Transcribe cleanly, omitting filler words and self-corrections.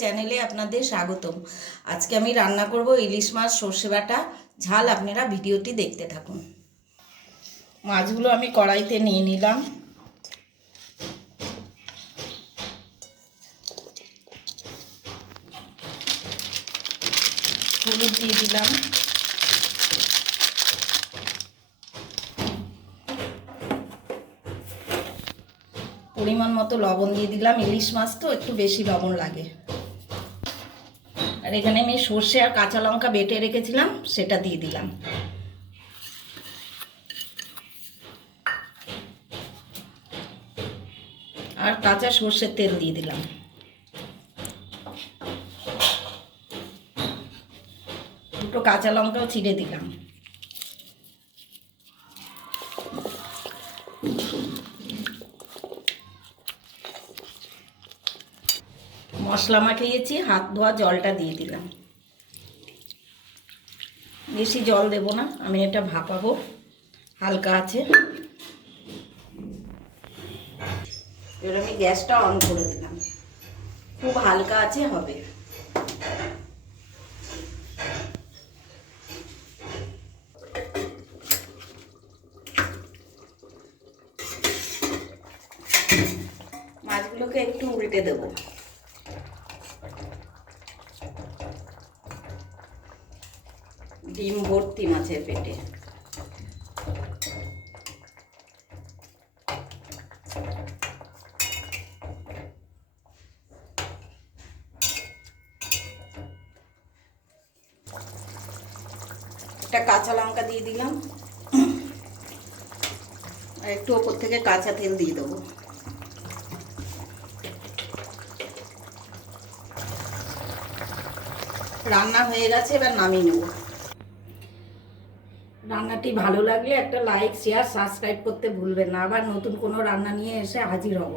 চ্যানেলে আপনাদের স্বাগতম। আজকে আমি রান্না করব ইলিশ মাছ সর্ষে বাটা ঝাল। আপনারা ভিডিওটি দেখতে থাকুন। মাছগুলো আমি কড়াইতে নিয়ে নিলাম। হলুদ দিয়ে দিলাম, পরিমাণ মতো লবণ দিয়ে দিলাম। ইলিশ মাছ তো একটু বেশি লবণ লাগে। আর এখানে আমি সর্ষে আর কাঁচা লঙ্কা বেটে রেখেছিলাম, সেটা দিয়ে দিলাম। আর কাঁচা সর্ষের তেল দিয়ে দিলাম। দুটো কাঁচা লঙ্কাও ছিঁড়ে দিলাম। মশলা মাখিয়েছি, হাত ধোয়া জলটা দিয়ে দিলাম। বেশি জল দেব না, আমি এটা ভাপাবো, হালকা আছে। এবার আমি গ্যাসটা অন করে দিলাম, খুব হালকা আছে হবে। মাছগুলোকে একটু উল্টে দেব। ডিম ভর্তি মাছের পেটে। একটা কাঁচা লঙ্কা দিয়ে দিলাম, আর একটু ওপর থেকে কাঁচা তেল দিয়ে দেবো। রান্না হয়ে গেছে, এবার নামিয়ে নেব। রান্নাটি ভালো লাগলে একটা লাইক, শেয়ার, সাবস্ক্রাইব করতে ভুলবেন না। আবার নতুন কোনো রান্না নিয়ে এসে হাজির হব।